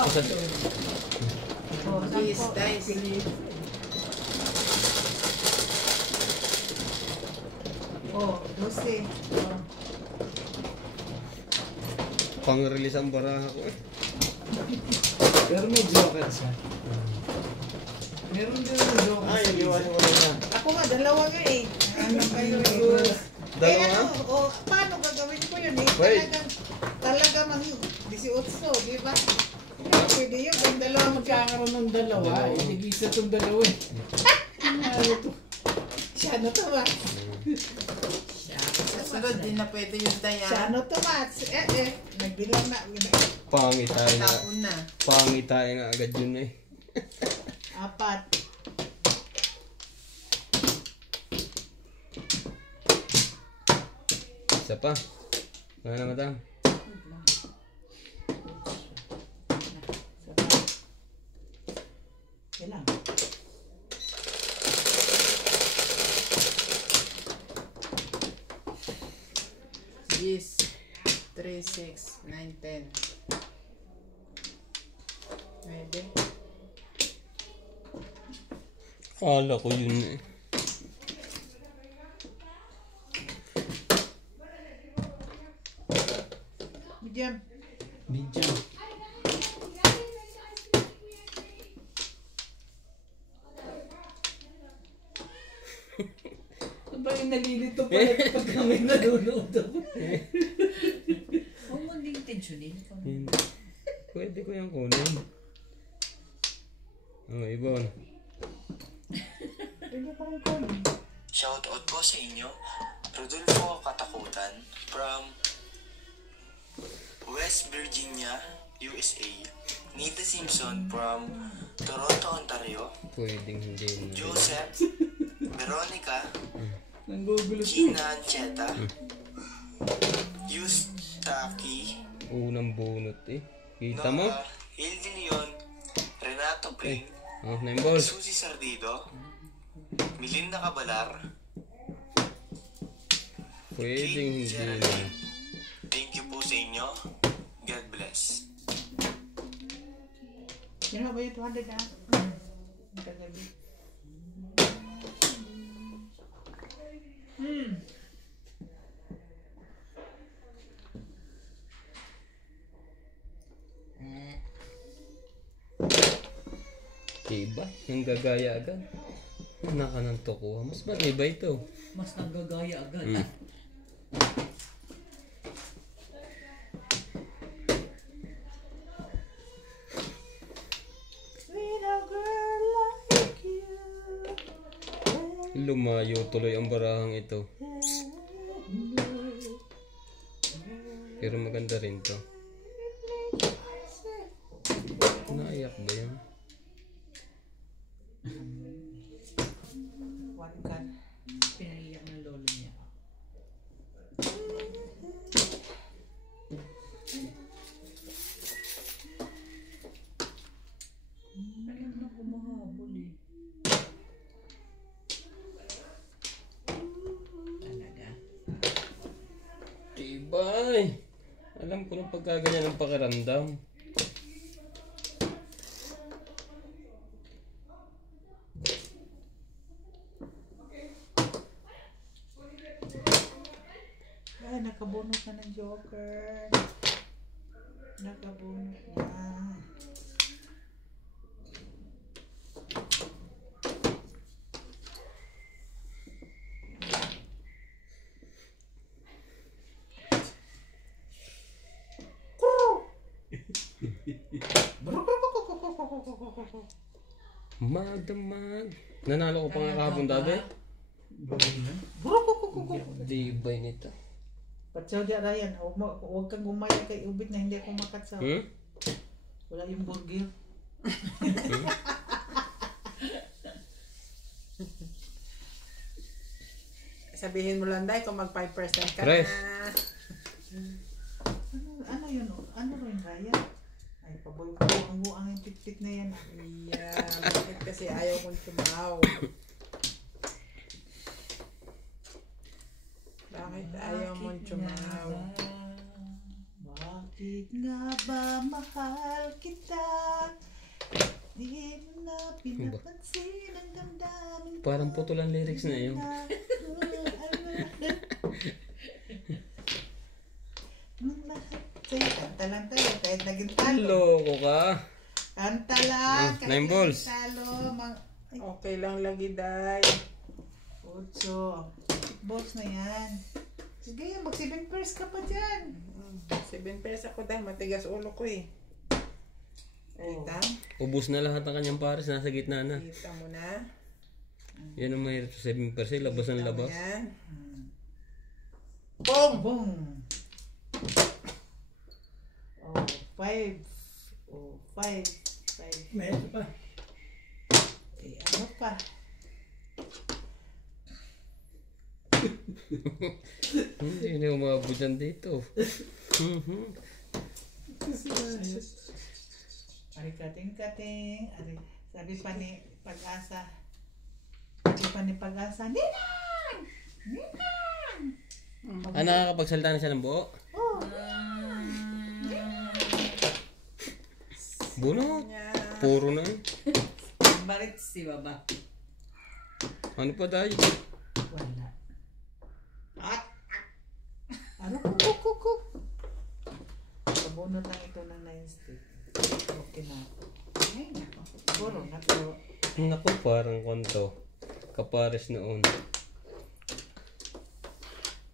Oh, dice. Oh, Lucy. Oh. Pang-release ang baraha ko eh. Pero may joker siya. Meron din yung joker. Ay, iwasan mo na. Ako nga, dalawa nga eh. Ano kayo eh. Dalawa? Eh, ano, oh, paano gagawin ko yun eh? Wait. Talaga mang 18, di ba? Pwede yun, kung dalawa Magkakaroon ng dalawa. Ibig-isa itong dalawa eh. Ano to? siya na to ba? Sa sunod, di na pwede yung Siya dayan. na to ba? Nagbilang na. Pangitain nga. Tapon na. Pangitain nga agad yun eh. 4. Isa pa. Ano na madam? Kailang. Yes. 3, 6, 9, 10. Pwede. Kala ko yun eh. Medium. Medium. Ano ba yung nalilito pala pag kami nanonood ako? Huwag mo din tensyonin. Hindi. Pwede ko yung kunin. Oh, Ibon. Shoutout po sa inyo, Rodolfo Katakutan from West Virginia, USA. Nita Simpson from Toronto, Ontario. Pwedeng hindi na. Joseph, Veronica, Nanggugulo Gina Ancheta, Yustaki, Unang bunot eh. Kita mo? Nora Hildy Leon, Renato Pring, Oh, 9 balls. Susie Sardido, Melinda Cabalar, Pwedeng hindi na. thank you po sa inyo. God bless. Yan ba yung 200 na? Kagabi. Diba? Yung gagaya agad. Naka ng tukuha. Mas matibay ito. Mas nanggagaya agad. Lumayo tuloy ang barahang ito. Pero maganda rin to. Naiyak ba yan? One gun. Pinaiyak ng lolo niya. Alam na kumahabol eh. Talaga. Tibay! Alam ko nung pagkaganyan ang pakiramdam. Ay, nakabunot na ng joker. Nakabunot na. Magdamag. Nanalo ko pa nga kahapon dati. Tibay nito. Patsaw di Ryan, huwag kang gumaya kay Ubit na hindi ako makatsaw. Wala yung burger. Sabihin mo lang, Day, kung mag 5% ka Press. na. Ano yun? Ano rin Ryan? Ay, pabuang-buang yung tit-tit na yan. Yeah, bakit kasi ayaw mong tumaw? Bakit ayaw mong tumaw? Bakit? Bakit nga ba mahal kita? Di mo na pinapansin ang damdamin ko. Parang putulan lyrics na yun. Sa'yo, kanta lang tayo kahit naging talo. Loko ka. Kanta lang kahit 9 balls. naging talo. Okay lang lagi, day. 8 balls na yan. Sige, mag 7 pairs ka pa dyan. 7 pesos ako, day. Matigas ulo ko eh. Kita? Ubus na lahat ng kanyang pares. Nasa gitna na. Kita mo na. Yan ang mahirap sa 7%. Labas ng labas. Yan. Boom! Boom! Oh, 5. Oh, 5. 5. May ito pa. Eh, ano pa? Hindi na umabot yan dito. Ari kating-kating. Ari, sabi pa ni Pag-asa. Sabi pa ni Pag-asa, Ninang! Ninang! Ah, nakakapagsalita na siya ng buo? Oh! Bunot. Yan. Puro na eh. Bakit si Baba? Ano pa dahil? Wala. Ano? Kuku. Sabunot lang ito ng 9 stick. Okay na. Ay, nako. Puro na to. Naku, parang konto. Kapares noon.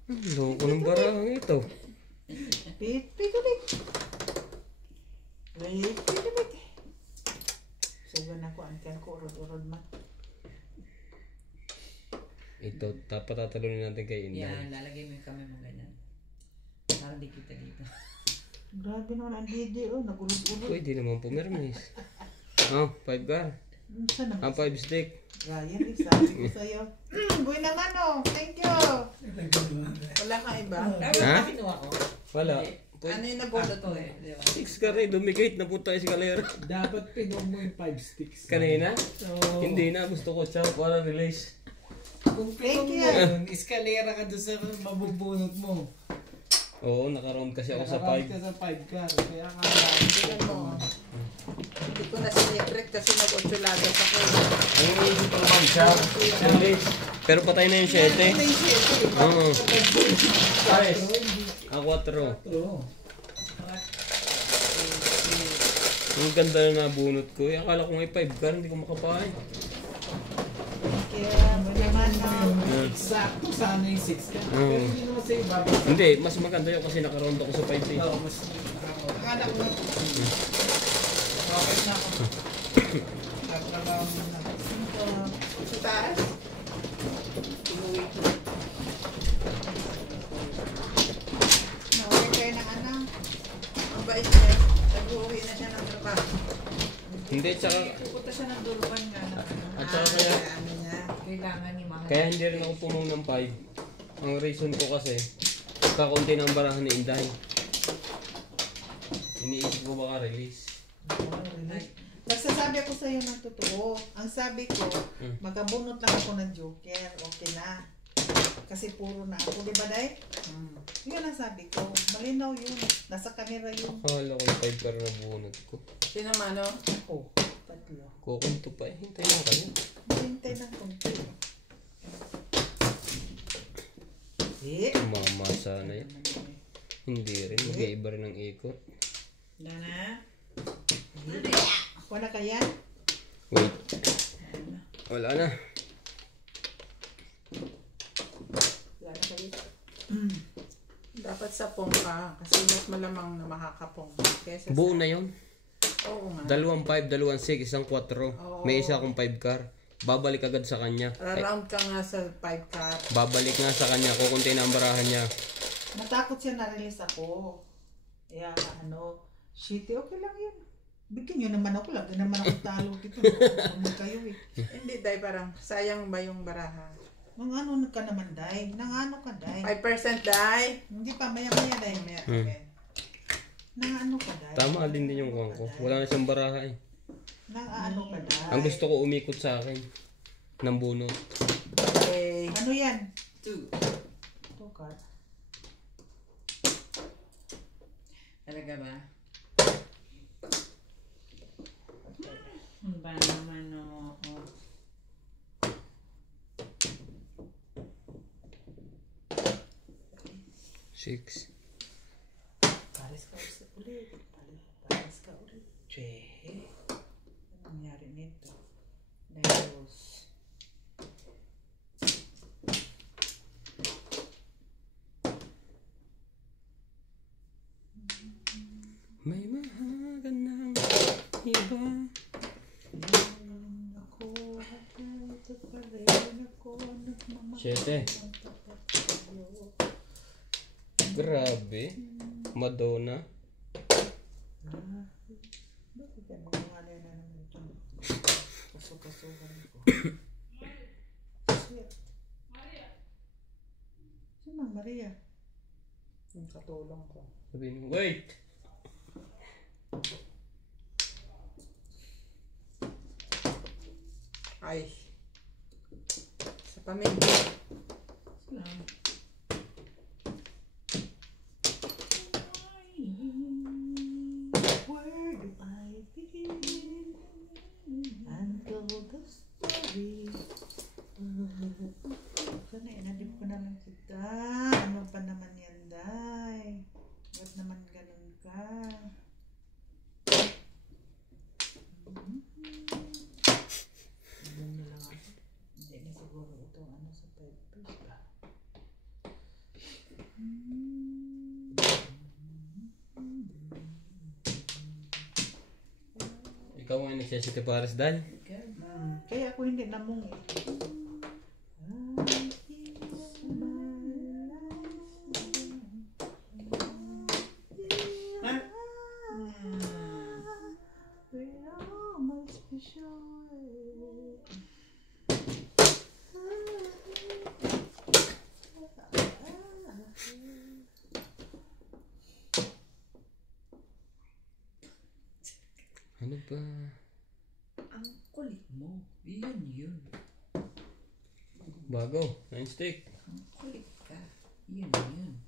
Loko ng barang ito. Pit-pit-pit. Pit-pit-pit. Sugan ako, angkan ko, urod-urod man. Ito, patatalunin natin kay Inday. Yan, lalagay mo yung kamay mo ganyan. Parang di kita dito. Grabe naman ang DJ, oh, nagulog-ulog. Pwede naman pumirmis. Oh, 5 car. Saan naman? 5 stick. Ryan, sabi ko sa'yo. Buhay naman, oh. Thank you. Wala kang iba? Ha? Kinuha ko. Wala. Ano yung nabulot Ito mo? eh. Di ba? 6 car eh, dumikit na po tayo sa kalera. Dapat pinog mo yung 5 sticks. Kanina? So, Hindi na, gusto ko siya para release. kung pinog Thank mo you. yun, iskalera ka doon sa mabubunot mo. Oo, nakaround kasi ako sa Nakaround 5. ka sa 5 car. Kaya ka Tingnan mo. Hindi ko na sinipret kasi nag-8 ako. Ang iniisip ko naman siya, release. Pero patay na yung 7. Oo. Pares. Ah, 4. Oo. Ang ganda na nabunot ko. Eh, akala ko may 5 car, hindi ko makapahay. Kaya, buhay naman, oh. Sakto sana yung 6 car. Oo. Pero hindi naman sa'yo bababa. Hindi, mas maganda yun kasi nakaround ako sa 5 eh. Oo, mas akala ko na. Okay na ako. Tatrabaho mo na. Sa taas? Inuwi ko. Nauwi kayo ng ano? Ang bait niya. Nag-uwi na siya ng trabaho. Hindi, tsaka, Pupunta siya ng Durban nga na. at saka kaya, Ano niya? Kailangan ni Mahal. kaya hindi rin ako pumong ng 5. Ang reason ko kasi, kakunti ng barahan ni Inday. Iniisip ko baka release. Nagsasabi ako sa'yo ng totoo. Ang sabi ko, magkabunot lang ako ng joker. Okay na. Kasi puro na ako. Di ba, Day? Yun ang sabi ko. Malinaw yun. Nasa camera yun. Akala ko yung 5 car na bunot ko. Sino mano? Oh, tatlo. Kukunto pa eh. Hintay lang kayo. Hintay ng konti. Eh? Mamasa na yan. Hindi rin. Mag-iiba rin ang ikot. Dana? Wala ka yan? Wait. Wala na. Wala na kayo. Dapat sa pong ka. Kasi mas malamang na makakapong. Kesa Buo sa... na yun. Oo nga. 2 5, 2 6, isang 4. May isa akong 5 car. Babalik agad sa kanya. Around ka nga sa 5 car. Babalik nga sa kanya. Kukunti na ang barahan niya. Natakot siya na-release ako. Kaya ano, shitty, okay lang yun. Bigyan nyo naman ako. Lagi naman ako talo dito. Ano kayo eh. Hindi, day, parang sayang ba yung baraha? Nang ano ka naman, Day? Nang ano ka, Day? 5% day. Hindi pa, maya-maya, Day. Okay. Nang ano ka, Day? Tama din din yung kuwang ko. Wala na siyang baraha eh. Nang ano ka, Day? Ang gusto ko umikot sa akin. Ng bunot. Okay. Ano yan? 2. Ito ka. Talaga ba? Ba naman oo. Six. Pares ka ulit. Pares ka ulit. Che. Ano nangyari nito? Dahos. May mahagan ng iba. Ako, ito pa rin ako. Siyete. Grabe. Madonna. Bakit yan? Mga na naman ito. Pasok-pasukan ko. Shit. Sino ang Maria? Yung katulong ko. Sabihin mo, wait! Ay. Sa pamilya. Salam. Where do I begin? Until the story. Sana inadip ko na lang kita. Ano pa naman yan, Day? Ba't naman ganun ka? Ano na lang ako? Hindi na siguro ito ano sa 5 pesos ba? Ikaw ang nagsasiti pares, Dan. Kaya ako hindi namong eh. Ano ba? Ang kulit mo. Iyan yun. Bago. 9 stick. Ang kulit ka. Iyan yun.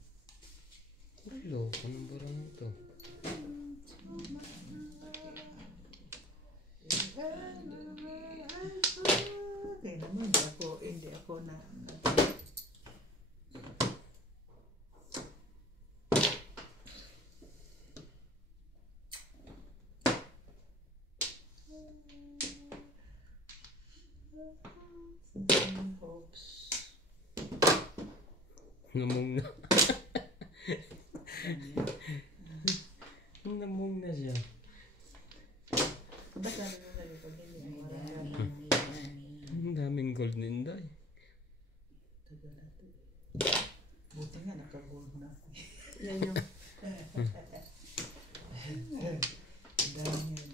Hello. Anong barang ito? Kaya naman hindi ako na hopes. Namong na. Namong na siya. Ba't sabi mo na dito? Hindi May mo dami, marami. may dami. Ang daming gold ninday. Tagal natin. Buti nga naka-gold na. Yan yung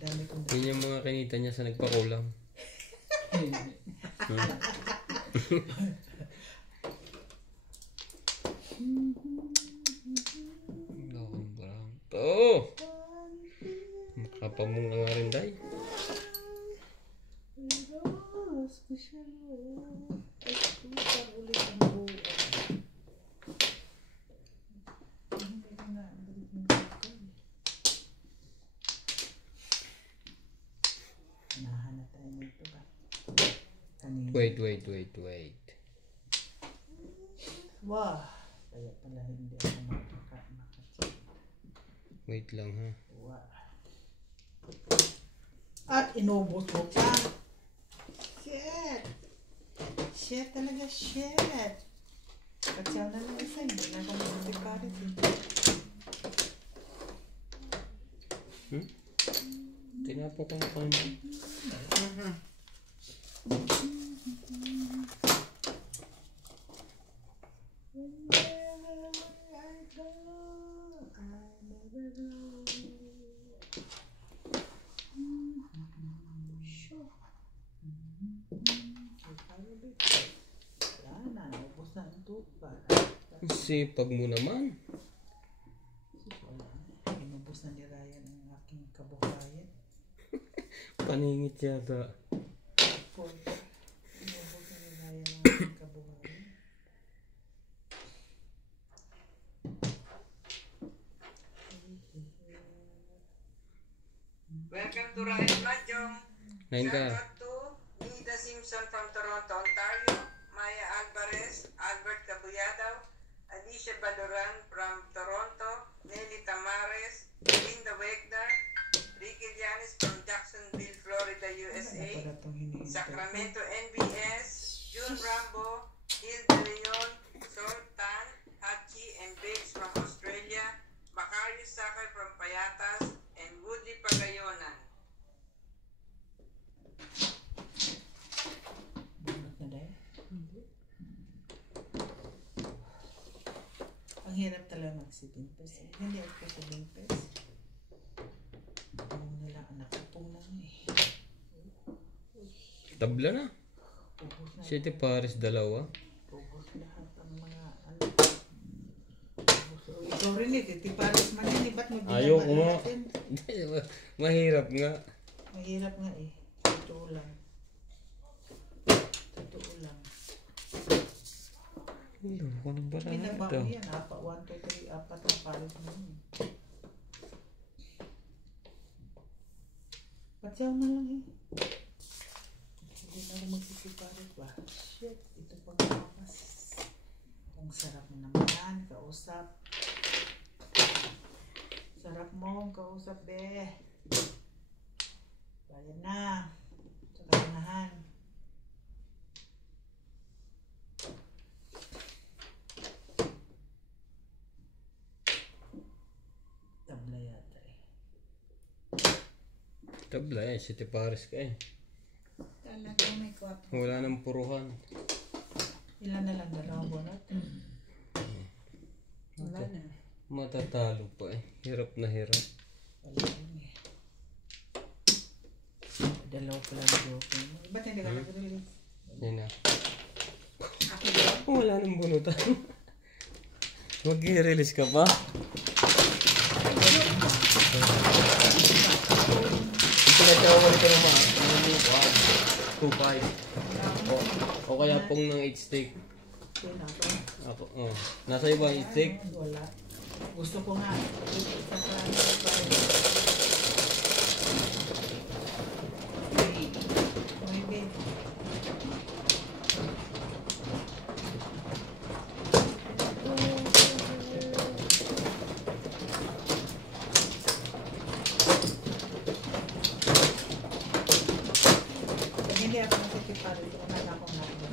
Dami kong Yun yung mga kinita niya sa nagpakulang. Ang barang to. Makapamong na nga rin, day. special. Ito ulit ang buo. Hindi ko na balik ng kakal. Nahanap tayo nito ba? Kanina. Wait. Wah! Kaya pala hindi ako makacheck. Wait lang, ha. Wah! At inubos mo pa! Shit! Shit talaga, shit! Katsaw na lang isa, hindi na ako mag-deparit eh. Tinapo ko na kanya. Wherever I go, I never know. Sure. Wala na, naubos na ang tupa. Ang sipag mo naman. Wala na, inubos na ni Ryan ang aking kabuhayan. Paningit yata. Inubos na ni Ryan ang aking kabuhayan. Tura and Mahjong. 9 ka. Shout out to Nida Simpson from Toronto, Ontario. Maya Alvarez, Albert Cabuyadaw, Alicia Baluran from Toronto, Nelly Tamares, Linda Wegner, Ricky Llanes from Jacksonville, Florida, USA, Sacramento, NBS, June Rambo, Hilda Leon, Sultan, Hachi, and Babes from Australia, Macarius Sakay from Payatas, and Woody Pagayonan. Bunot na dahil. Ang hirap talaga mag-7 Hindi ako 7 Ang nila anak ko lang eh. Tabla na. Pupos na. City Paris, 2. Pupos lahat ang mga ano. Ikaw rin eh. Tiparis man yun eh. Ba't mo Ayoko nga. natin? Mahirap nga. Mahirap nga eh. Totoo lang. Totoo lang. Hindi ko nang bara May na nagbago ito. yan. 1, 2, 3, 4 na pares mo yun. Patsaw na lang eh. Hindi na ako magsisipares ba? Shit, ito pa kapas. Ang sarap mo naman, kausap. Sarap mo, kausap be. Bayan na. Sa kanahan. Tabla yata eh. Tabla eh, City Paris ka eh. Talaga may 4. Wala nang puruhan. Ilan na lang, 2 bunot? Wala na. Matatalo pa eh. Hirap na hirap. Wala yun eh. Dalawa pala na joking. Ba't hindi ka nag-release? Yan na. Ako ba? Wala nang bunutan. Mag-i-release ka pa? Pinatawal ka naman. 2.5. O kaya pong ng 8 steak. Ako, nasa iba 8 steak? Wala. Gusto ko nga. Maybe. Hindi ako nasisiparin. Wala na akong nakita.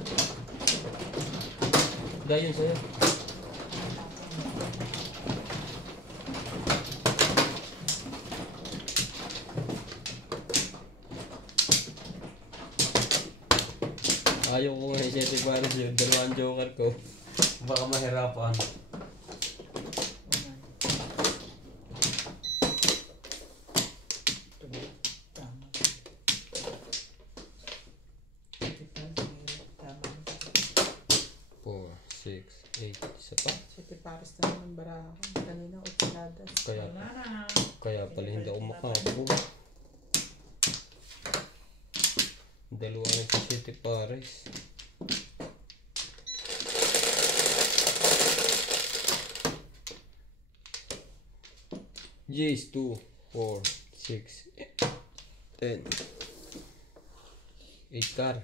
Dayon sa'yo. Ayaw ko nga i-set pares yun. 2 joker ko. Baka mahirapan. Tama. Tama. 4, 6, 8. Isa pa? City Paris na naman baraha. Kanina Otsaladas. Kaya pala hindi ako makapo. Dalawa na sa City Paris. Jace 2, 4, 6, 10. 8 car.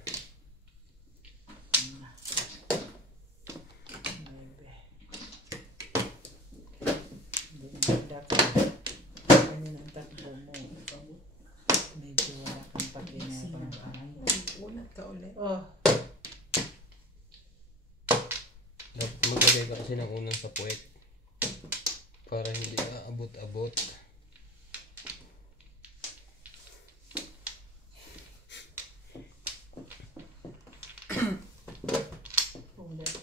Kanina ang takbo mo. Medyo wala kang pakinapang. Unat ka ulit. Oh, Maglagay ka kasi ng unang sa puwet. Para hindi abot-abot. ulit.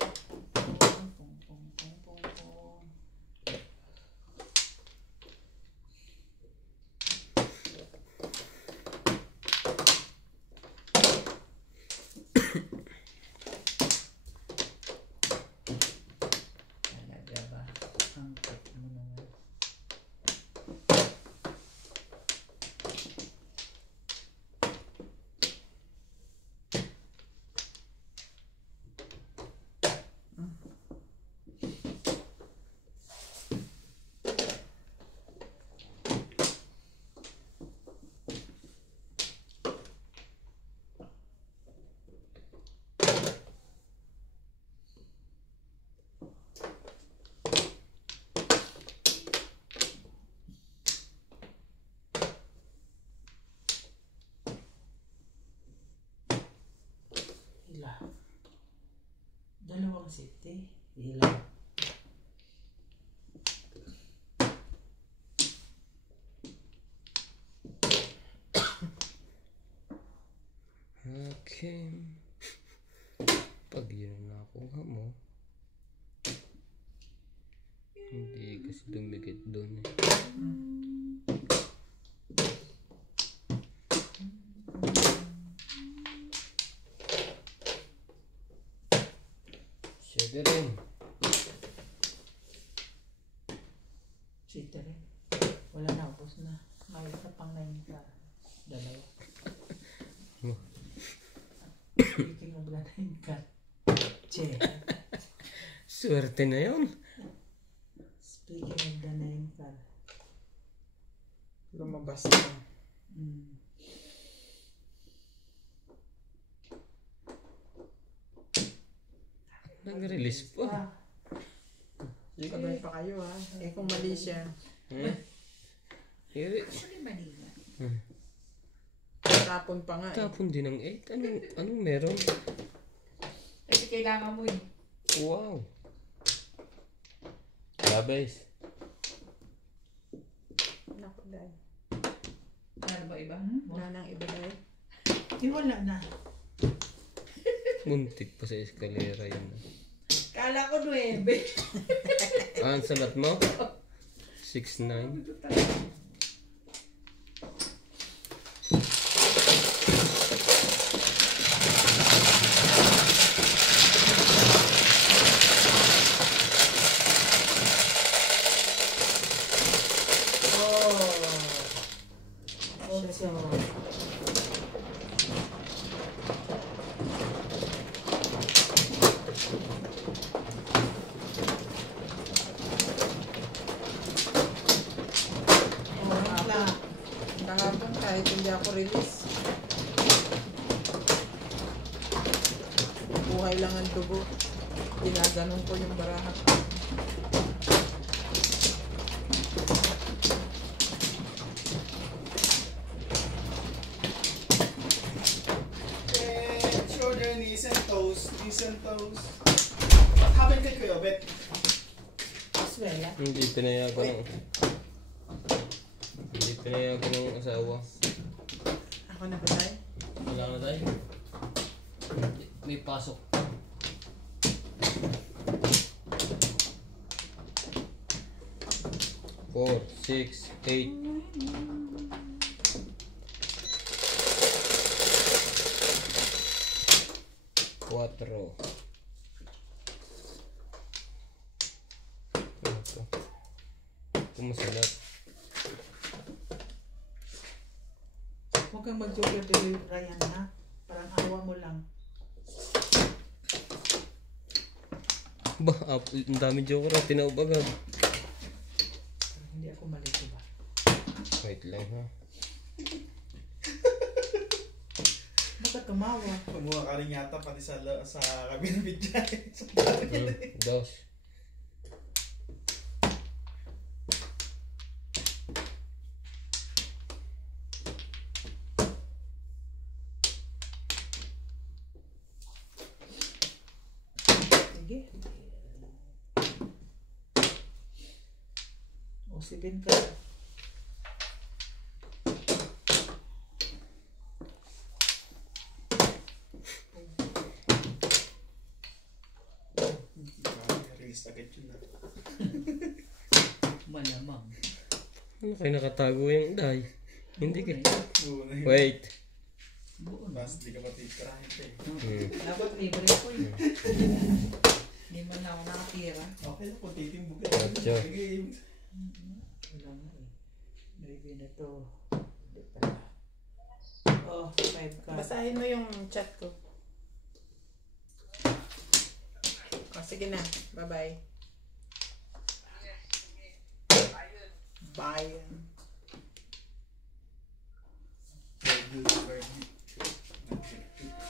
Talaga ba? Ang cut mo naman. ang safety. Ilaw. Okay. Pag yun na nakuha mo, hindi kasi dumikit doon eh. Sige rin. Safety rin. Wala na, ubos na. May isa pang 9 ka. Dalawa. Oh. Speaking of the 9 ka. Che. Swerte na yun. Speaking of the 9 ka. Lumabas na. Nag-release pa. Sabay pa kayo ha. Eh kung mali siya. Actually, mali nga. Tapon pa nga eh. Tapon din ng 8. Anong meron? Kasi kailangan mo eh. Wow. Labes. Naku dahil. Ano ba iba? Wala nang iba dahil. Wala na. Muntik pa sa eskalera yun. Kala ko 9. Ang salat mo? 6'9". Kahapon kahit hindi ako release. Buhay lang ang dugo. Ginaganon ko yung baraha. Shoulder, knees and toes. What happened kay Kuya Bet? Aswela. Hindi pinayagan ng asawa. Ako na ba tayo? Wala na tayo. May pasok. Four, 6, 8. Cuatro. Kumasalat. Huwag kang mag-joker dito, Ryan, ha? Parang awa mo lang. Ba, ang dami joker at tinaubagad. Hindi ako mali, diba? Wait lang ha. Bakit tumawa? Kumuha ka rin yata pati sa kabinabit dyan. Dos. Sige. O, 7 ka. Release agad yun na. Malamang. Ano kayo nakatago yung die? Hindi ka. Oo, na yun. Wait. Buo na. Tapos di ka matitirahin pa eh. Dapat libre ko eh. Hindi man na ako nakatira. Okay lang kung titimbog ka. Gotcha. Game. Wala na eh. Maybe na to. Hindi pala. Oh, 5 ka. Basahin mo yung chat ko. O, sige na. Bye-bye. Bye. Very good, very good.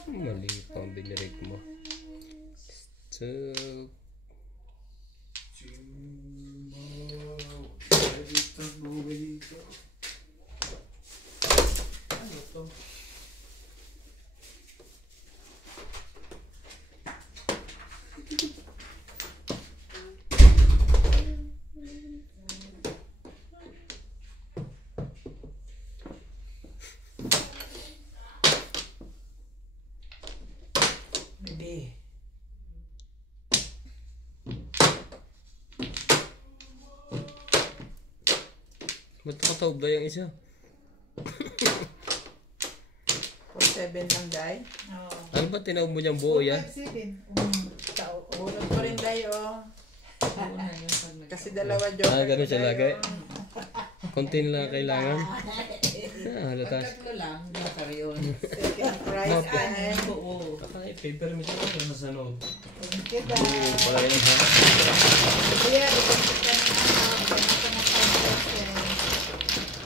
Mali pa ang binirig mo. So, Ano to? Ba't nakataob na yung isa? 4-7 lang, day. Oo. Ano ba tinaob mo niyang buo yan? 4-5-7. Bunot ko rin, day, oh. Una yun pag nag- Kasi dalawa joker. Ah, ganun siya day, lagay? oh. Konti lang kailangan. Halata. Pag tatlo lang, joker yun. Second prize, day. Oo. Ay, paper mo siya lang nasa loob. Thank you, Dad. Oo, pala yun ha. Kuya, ipagkat ka ng ano. Ipagkat ka ng 5%.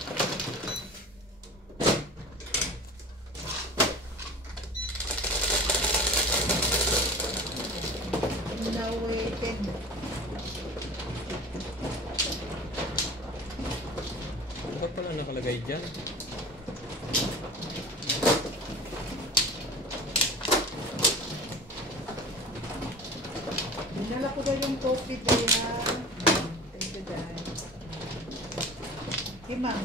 Nawaken. Bakit pala nakalagay dyan? Dinala ko daw yung coffee kaya. Thank you, day. Ma'am.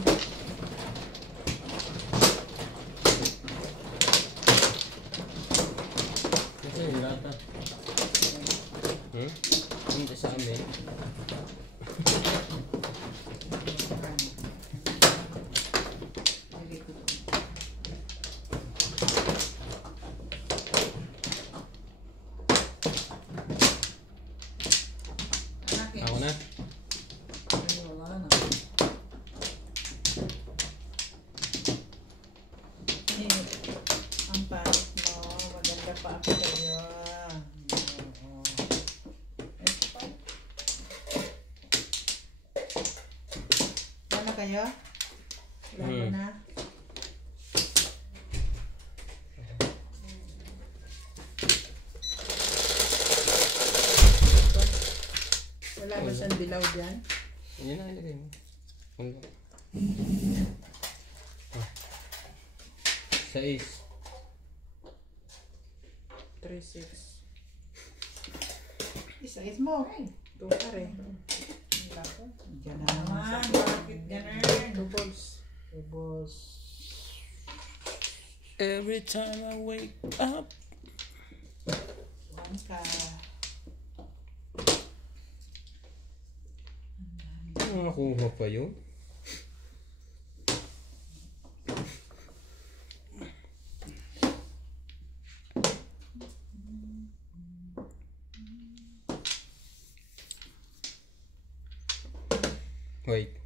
Kasi yung lata. Hindi sa amin. Lagay ko doon. Anak, Ako na. Ay, wala na. Ang pangit mo. Maganda pa ako sa'yo. Oo. Ito pa. Ano kayo? Wala mo na? Wala ba siyang dilaw dyan? Yan na, ilagay mo. Wala. 6. 3-6. Isa-is mo. 2 pa rin. Diyan na naman sa Naman, bakit ganun? 2 balls. boss. Every time I wake up. One ka. Nakakuha pa yun. Wait.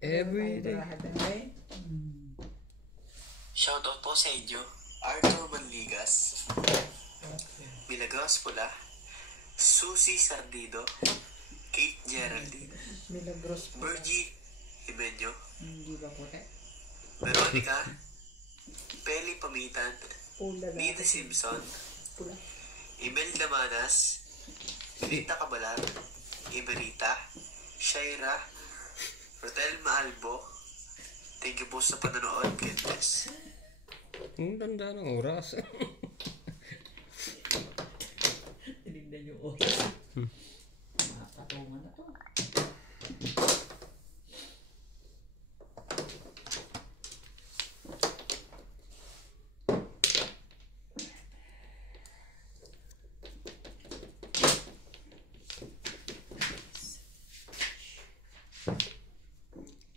Every day. Day. Shoutout po sa inyo, Arthur Manligas, Milagros Pula, Susie Sardido, Kate Geraldine, Milagros po. Bergie Jimenyo, Hindi ba puti? Veronica, Peli Pamitan, Pula lang. Nina Simpson, Pula. Imelda Manas, Rita Cabalar, Iberita, Shaira, Rotel Maalbo. Thank you po sa panonood. God bless. Ang ganda ng oras. Tinignan yung oras. Makatungan na to.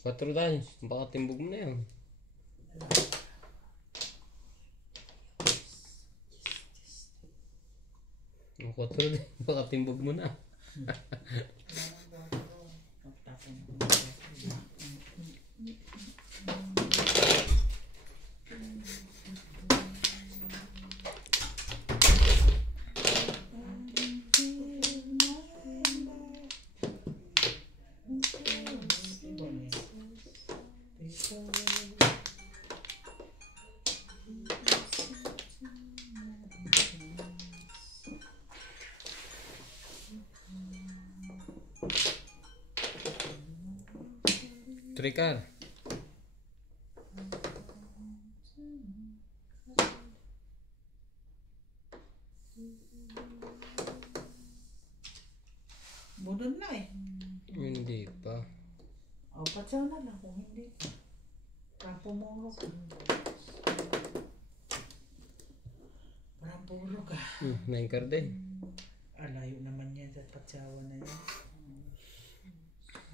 Quatro times. Baka timbog mo na yan. Ang 4 din. Baka timbog mo na. electric car. Budon na eh. Hindi pa. O, patsaw na lang kung hindi. Pumurok. Parang puro ka. Main car din. Alayo naman yan sa patsawa na yan.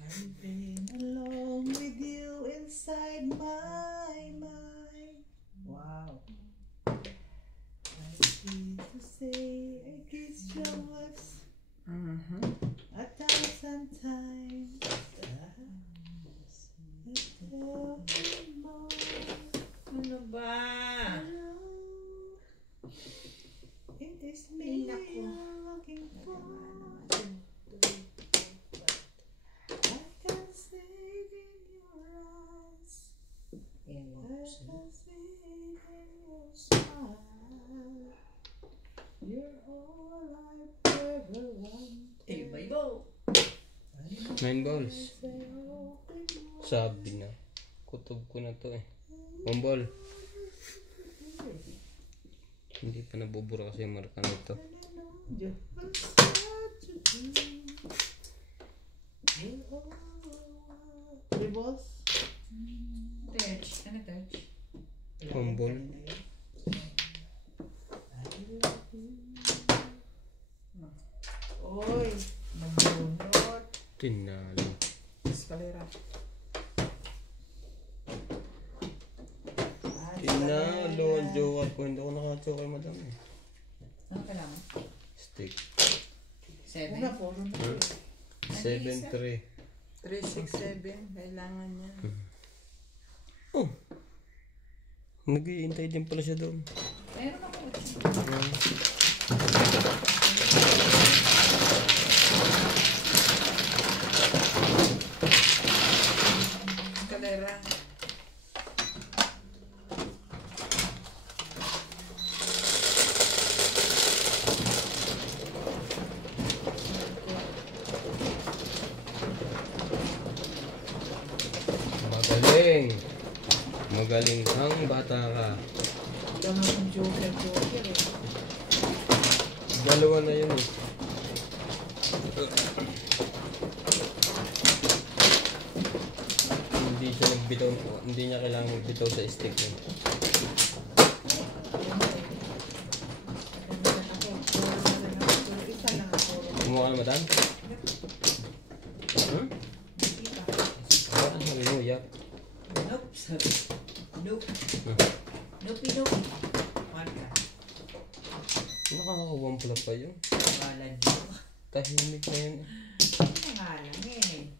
I've been along with you inside my mind. Wow. I need to say I kissed your lips 1,000 times. Ano ba? It is me you're looking for. I can see it in your eyes. I can see it in your smile. You're all I've ever wanted. Eh, may bo. 9 balls. Sabi na. Kutob ko na to eh. 1 ball. Hindi pa nabubura kasi yung marka nito. Three balls? Touch. Ano touch? 1 ball. Oy, nabunot. Tinalo. Escalera. Tinalo ang jowa ko. Hindi ako nakachoke kay madam eh. Ano kailangan? Stick. 7. Una po, 7-3. 367. Kailangan yan. Oh. Nag-iintay din pala siya doon. Meron ako. Escalera. Magaling. Magaling kang bata ka. Dama ng joker eh. Dalawa na yun eh. Hindi siya nagbitaw. Hindi niya kailangan magbitaw sa stick niya. Isa lang ako. Kumuha ka na madam? Ano sabi mo, yak? Nope. Sabi. Nope. Nope, nope. Marka. Nakakawang pala pa yun. Wala niyo. Tahimik na yun. Ano nga lang eh.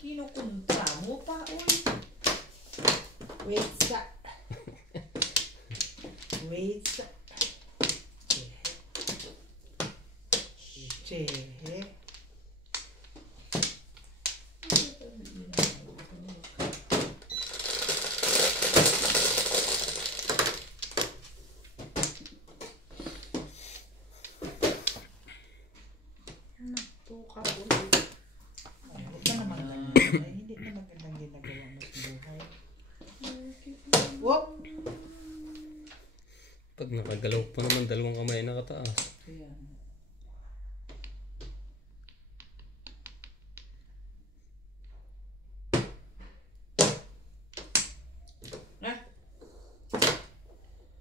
Kinukunta mo pa, uy. Wait sa. Wait sa. Chehe. Tuka ulit. Huwag ka naman lang. Ay, hindi na magandang ginagawa mo sa buhay. Whoop! Pag nakagalaw pa naman, dalawang kamay nakataas. Kaya.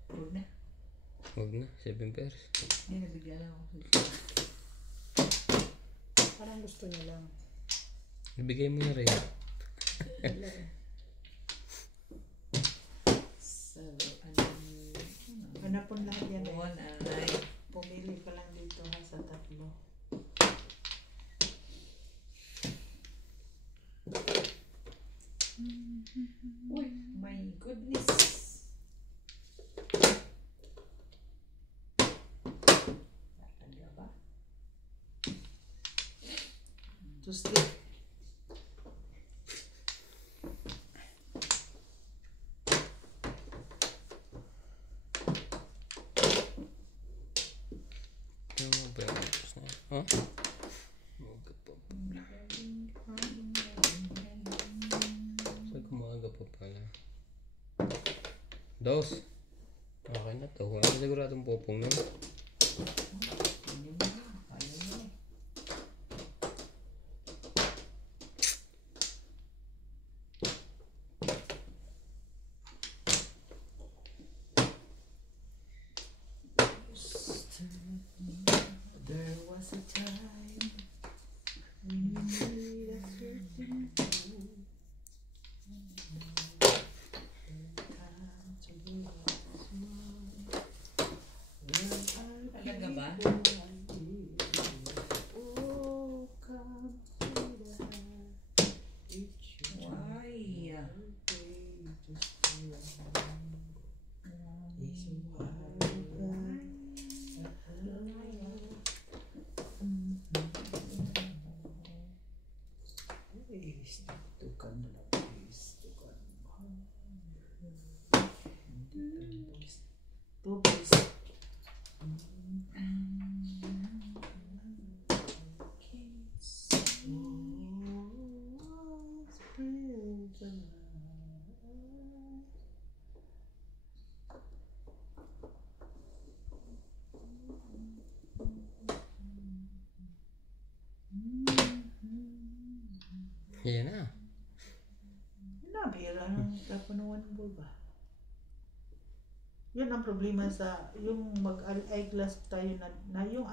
Huwag na. Huwag na, 7 pairs. Hindi nabigyan ako. Parang gusto niya lang. Ibigay mo na rin. So, Hanapon lahat yan eh. 1 and 9. Pumili ka lang dito ha sa tatlo. Uy, my goodness. Talaga ba? To sleep. Ano ba yung oras na? Ha? Huwag ka pa. Dos. Okay na to. Wala na siguradong popong nun. Hindi mo na. Ayaw mo eh. There was a time when you made a certain fool. Talaga ba? Oh, come to the Why? Yan na. Nabira ng kapanuan mo ba? Yun ang problema sa yung mag-eyeglass tayo na yung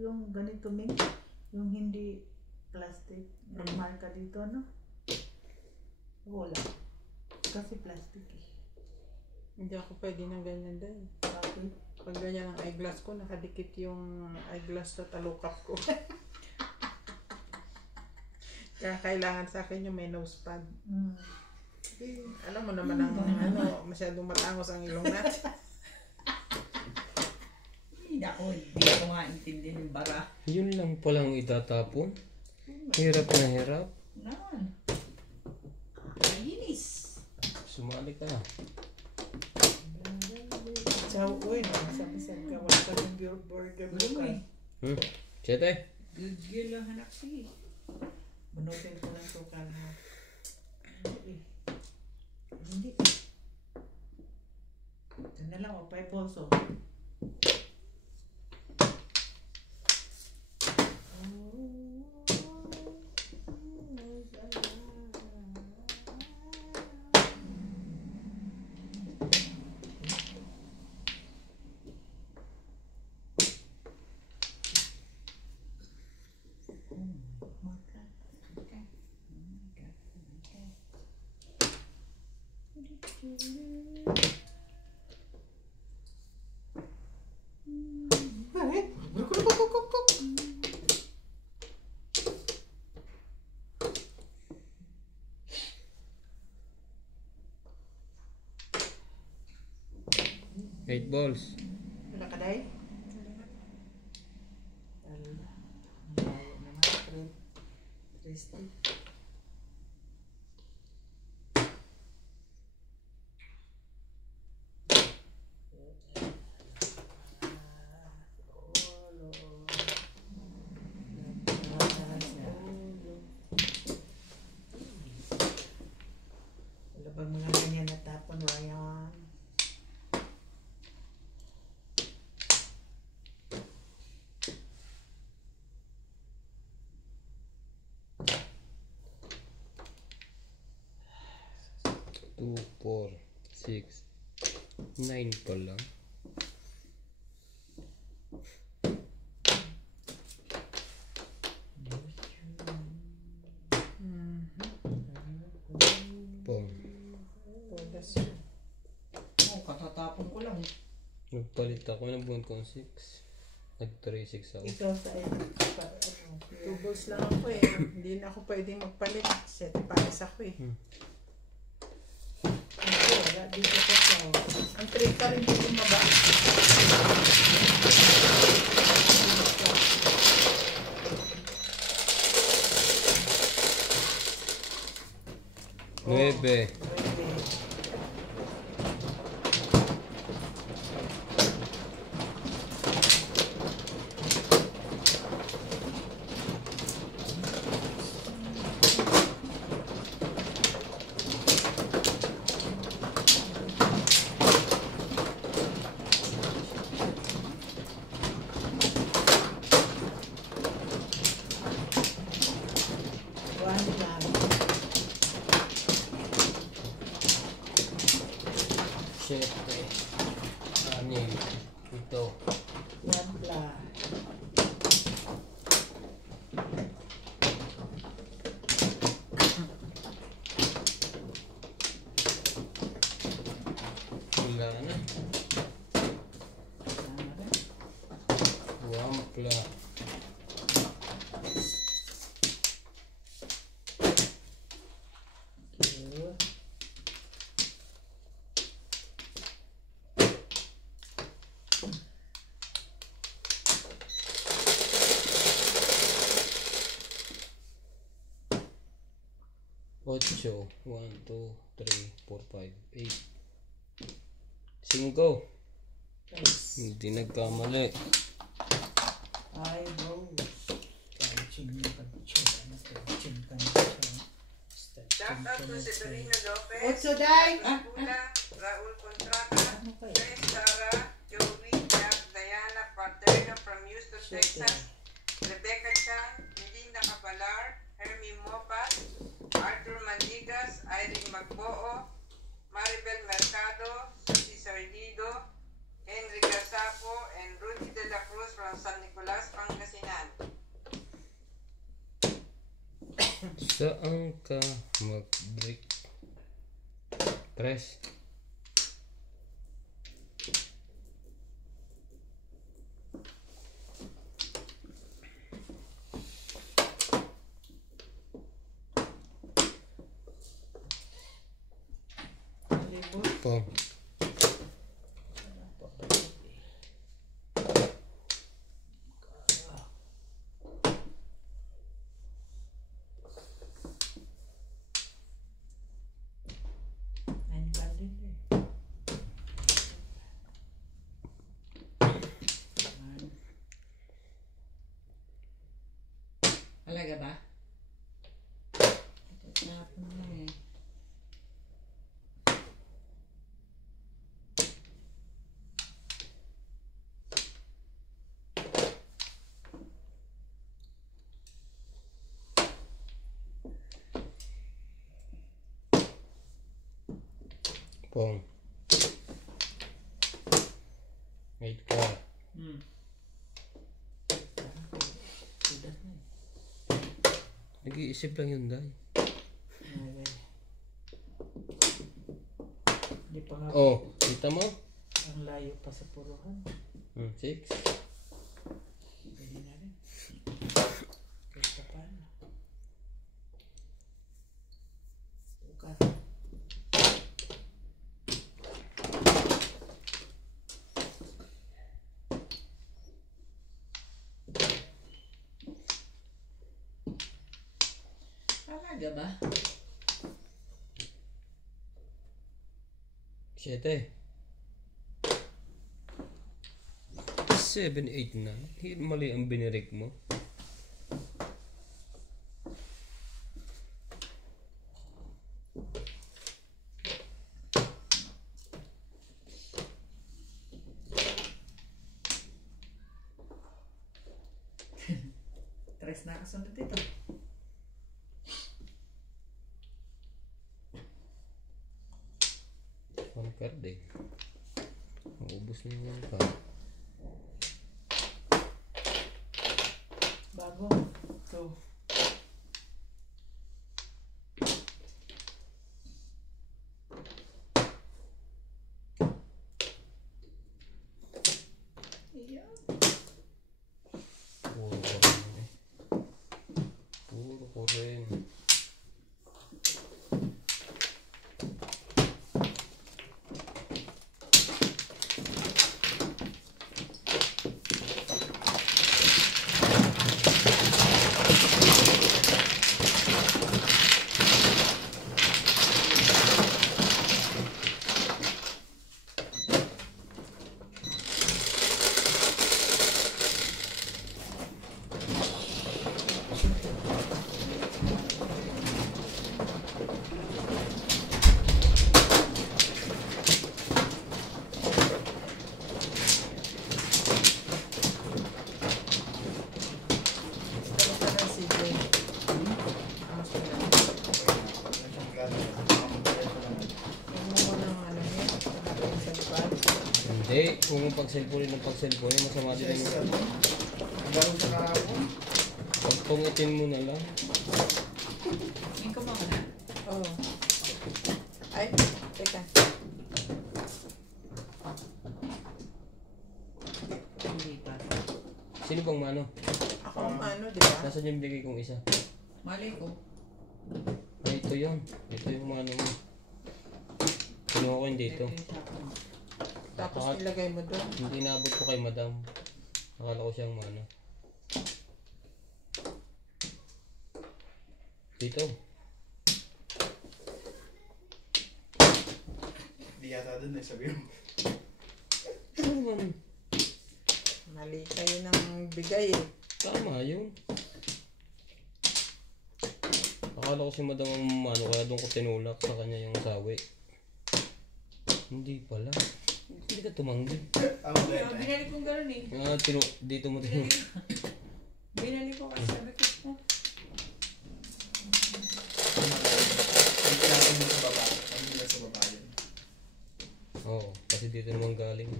yung ganito Ming, yung hindi plastic, marka dito no? Wala. Kasi plastic eh. Hindi ako pwede ng ganyan din. Okay. Pag ganyan ang eyeglass ko, nakadikit yung eyeglass sa talukap ko. Kaya kailangan sa akin yung may nose pad. Alam mo naman ang masyadong matangos ang ilong natin. Hindi ko nga intindihan yung bara. Yun lang palang itatapon. Hirap na hirap. Naman. Linis. Sumali ka na. Sa uwi no, sabi ka wala ka ng burger bukas. Siyete. Good lang hanak sige. Manutin ko ng sukal mo. Hindi. Ito na lang o, 5 boso. Eight balls. Wala ka day? Malayo naman. 3 stick. Wala bang mga ganyan natapon, Ryan? Two, 4, 6, 9 pa lang. Pong. Katatapon ko lang. Nagpalit ako ng buwan kong 6. Nag-3-6 ako. Ikaw sa Two balls lang ako eh. Hindi na ako pwedeng magpalit. Sete pares ako eh. wala dito ko sa Ang trick ka rin hindi maba. Nueve. Pula. Ocho. 1, 2, 3, 4, 5, 8. 5. Hindi nagkamali. Ay, bro. Shout out to Severino Lopez, Otso, day. Pula, Raul Contrata, Grace Sara, Joey, Jack, Diana Paterno from Houston, Texas, Rebecca Chan, Melinda Capalar, Hermie Mopat, Arthur Mandigas, Irene Magboo, Maribel Mercado, Susie Sardido, Henry Gasapo, and Rudy De La Cruz from San Nicolas, Pangasinan. Saan ka mag-break? Press. Po. Ano ba din eh? Alaga ba? Tapon na eh. Pong. Wait ka. Sudah na eh. Nag-iisip lang yun, Day. Okay. Hindi pa nga. Oh, kita mo? Ang layo pa sa puruhan. 6. Pwede na rin. Kahit pa paano. Bukas. Alaga ba? 7. 7, 8 na. Mali ang binirik mo. Tres na kasunod dito. One card eh. Maubos na yung one card. Bago. So, Puro ko rin eh. Puro ko rin. Hindi, kung pag-cellphone ng pag-cellphone, masama din yung Gano'n sa kahapon. pagpungitin mo na lang. yung kumaka na. Oh. Ay, teka. Hindi pa. 6. Sino bang mano? Ako ang ano, di ba? Nasaan yung bigay kong isa? Mali ko. Ay, ito yun. Ito yung mano mo. Kinuha ko yung dito. Ito yung sa akin. Tapos ilagay mo doon. Hindi naabot ko kay madam. Akala ko siyang mano. Dito. Hindi yata dun eh, sabi mo. Ano naman? Mali kayo ng bigay eh. Tama yun. Akala ko si madam ang mano, kaya doon ko tinulak sa kanya yung sawi. Hindi pala. Hindi ka tumanggi. Ako ba Ah, binali kong gano'n eh. Ah, dito mo tinulak. Binali ko kasi sabi ko, oh, Ang pinapin mo sa baba. Ang nila sa baba yun. Oo, kasi dito naman galing.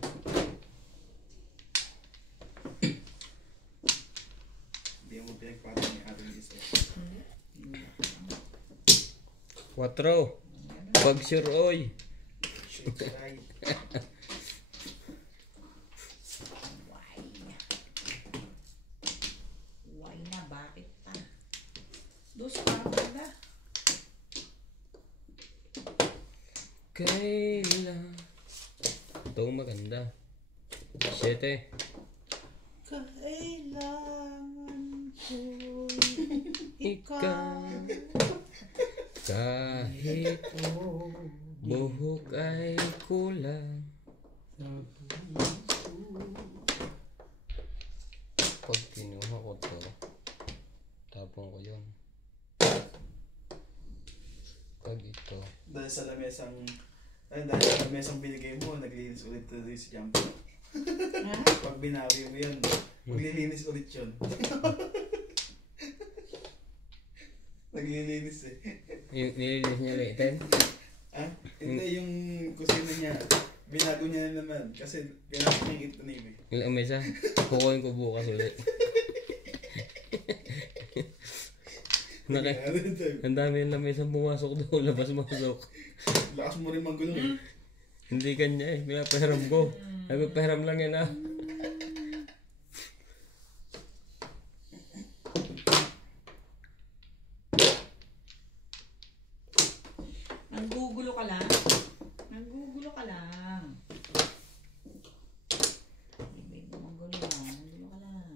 Hindi mo pinagpatan ni Ate Lisa. 4. Pag sure oy. Shoot, ay. why na, bakit pa? Dos, parang ganda. Kailan? Itong maganda. 7. Kailangan ko'y Ikaw. Kahit buhok ay kulang. Pag kinuha ko to, tapong ko yun. Pag ito, Dahil sa lamesang binigay mo, naglilinis ulit tuloy si Jump. Pag binawi mo yun, maglilinis ulit yun. Naglilinis eh. yung nililis niya ulitin. Ah? Hindi, yung kusina niya, binago niya na naman. Kasi kailangan niya yung itanim eh. Ilang mesa, kukuhin ko bukas ulit. Ang dami yung lamesa pumasok doon, labas-masok. Lakas mo rin manggulong eh. Hindi kanya eh, pinapahiram ko. Nagpapahiram lang yan ah. Nanggugulo ka lang. Nanggugulo ka lang. Ibig mo manggulo lang. Nanggulo ka lang.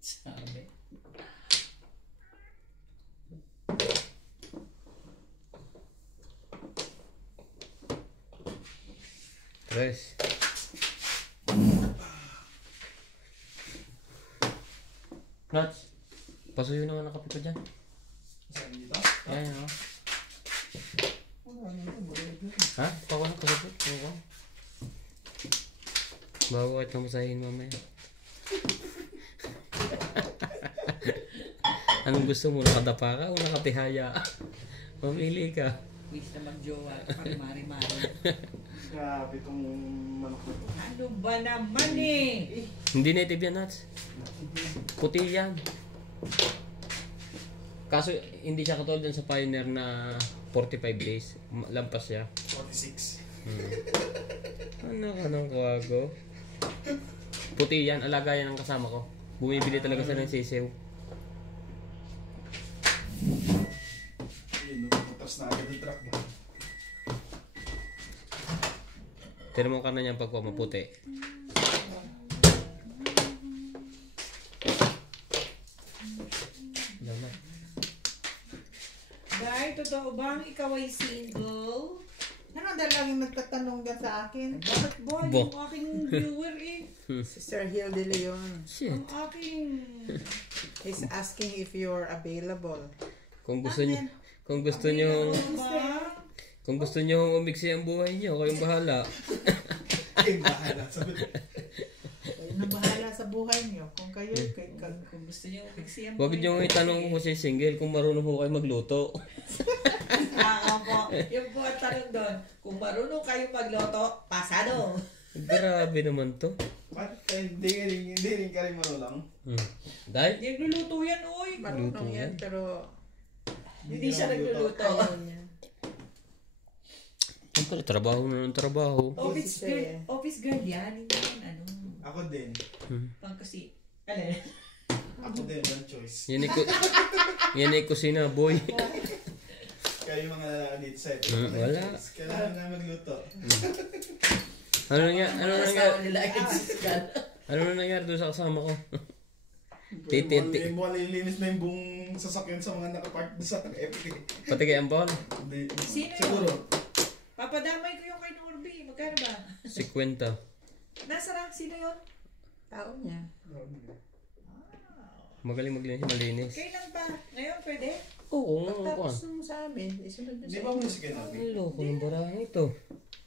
Sabi. Tres. Nuts. Pasuyo naman ang kape ko dyan. Saan dito? Ayan o. Ha? Pako na kasapit. Pako. Bago kahit namasahin mamaya. Anong gusto mo? Nakadapa ka o nakatihaya? Mamili ka. Wish na mag-jowa. Mari-mari. Grabe itong manok na to. Ano ba naman eh? Hindi native yan, Nuts. Puti yan. Kaso hindi siya katulad dun sa Pioneer na 45 days. Lampas siya. 46. Ano ka nang kawago? Puti yan. Alaga yan ang kasama ko. Bumibili talaga sa ng sisiw. Ayun, naputas na agad yung truck ba? Tira mo ka na niyan pagka maputi. Lama. Guy, totoo bang ikaw ay single? Ano dahil yung nagtatanong dyan sa akin? Bakit ba? Bo. Yung aking viewer eh. Si Sir Hill de Leon. Shit. Ang aking... He's asking if you're available. Kung gusto niyo, kung gusto niyo, Ano ba? kung gusto niyo umiksi ang buhay niyo, kayong bahala. Ay, bahala. Sabi, Kayo na bahala sa buhay niyo. Kung kayo, Kung gusto niyo fix yan. Huwag niyo itanong kung si single kung marunong ho kayo magluto. Opo. Yung po ang tanong doon, kung marunong kayo magloto, pasado. Grabe naman to. Hindi rin ka rin marunong. Dahil? Nagluluto yan, uy. Marunong yan, pero Hindi siya nagluluto. ayaw niya. Siyempre, trabaho na ng trabaho. Office girl yan. Yan, Ako din. pang kasi, alin? Ako din, one choice. Yan ay kusina, boy. Kayo mga lalaki dito sa Wala. Kailangan na magluto. Ano nangyari nila doon sa kasama ko? Mukhang nililinis na yung buong sasakyan sa mga nakapark doon sa FK. Pati kay Ampon? Sino yun? Siguro. Papadamay ko yung kay Norby. Magkano ba? 50. Nasarang, sino yun? Tao niya. Magaling malinis. Kailan ba? Ngayon pwede? Oo, Tapos nung sa amin, isunod niyo Di sa ba mo sige natin? Loko ng barang ito.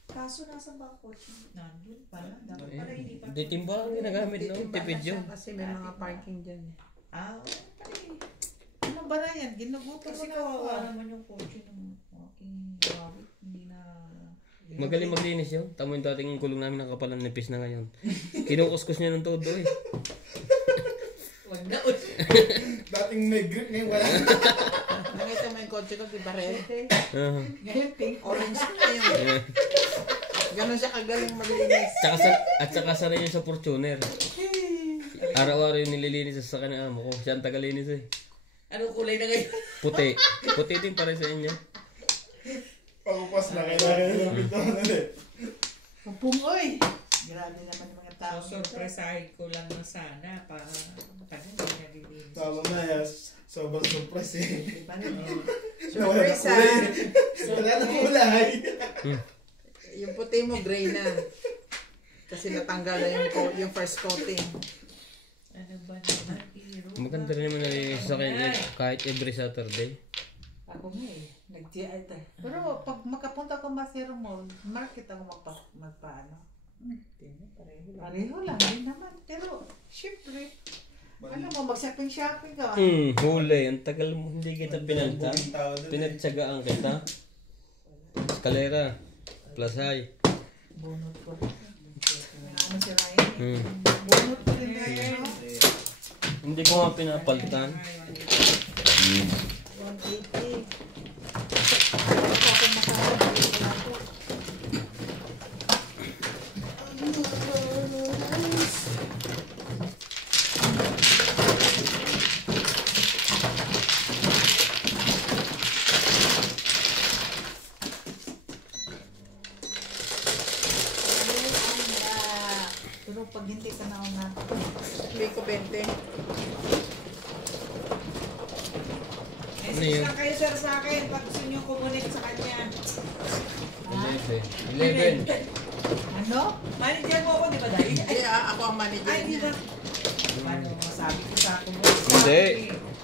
Kaso nasa ba ang kotse? Nandun pala. Dapat pala hindi pa. Di timba ang ginagamit no? Tipid yun. Kasi may mga parking dyan. Okay. Ano ba na yan? Ginugutom Kasi mo na kawawa ako. naman yung kotse ng aking wawit. Hindi na... Magaling maglinis yun. Tamo yung dating kulong namin nakapalan nipis na ngayon. Kinukuskus niya ng todo eh. Wag na Dating may grip, ngayon wala. Nakita mo yung kotse ko, di ba red? Ngayon pink. Orange na yun. Ganon siya kagaling maglinis. Tsaka sanay niya sa Fortuner. Araw-araw yung nililinis sa sasakyan ng amo ko. Siya ang tagalinis eh. Anong kulay na ngayon? Puti. Puti din para sa inyo. Pagupas na kailangan yung pinto na ulit. Pumpungoy. Grabe naman yung mga tao. Surpresahin ko lang na sana para kasi hindi nalilinis. Tama na yes. Sobrang surprise eh. Diba na? Surprise Wala na kulay. Wala na kulay. Yung puti mo, gray na. Kasi natanggal na yung first coating. Ano ba naman? Maganda rin naman nalilinis sa kanya kahit every Saturday. Ako nga eh. Nag-GI tayo. Pero pag makapunta ko Masero Mall, market ako magpaano. Pareho lang din naman. Pero, syempre, alam mo, mag-shopping ka. Huli. Ang tagal mo. Hindi kita pinalta. Pinagtsagaan kita. Eskalera. Plasay. Bunot ko. Ano si Ryan? Bunot ko rin Ryan, no? Hindi ko nga pinapaltan. 180. Ako makakabili ako. Pero pag hindi ka nauna, May ko 20. Message lang kayo sir sa akin pag gusto nyo kumonect sa kanya. 11. ano? Manager mo ako, di ba dahil? Ay, ako ang manager Ay, di niya. ba? Paano masabi ko sa ako mo? Hindi.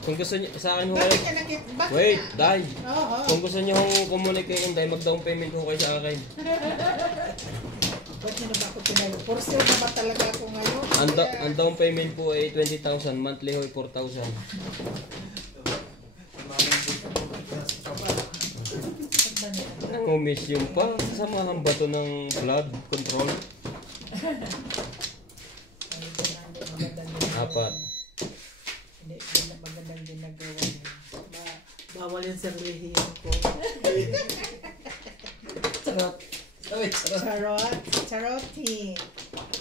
Kung gusto niyo sa akin Bakit huwag. ka nakit? Bakit? Wait, Day. Oo. Kung gusto niyo kumunik kay Inday, mag-down payment ko kayo sa akin. Ba't nyo na ba ako pinalo? For sale na ba talaga ako ngayon? Ang down payment po ay 20,000, monthly ho ay 4,000. Nangumis yung pa, samahan ba to ng blood control? Apat. Hindi na magandang ginagawa niya. Bawal yung serlihiyan ko. Charot. Uy, charot. Charot. Charoti.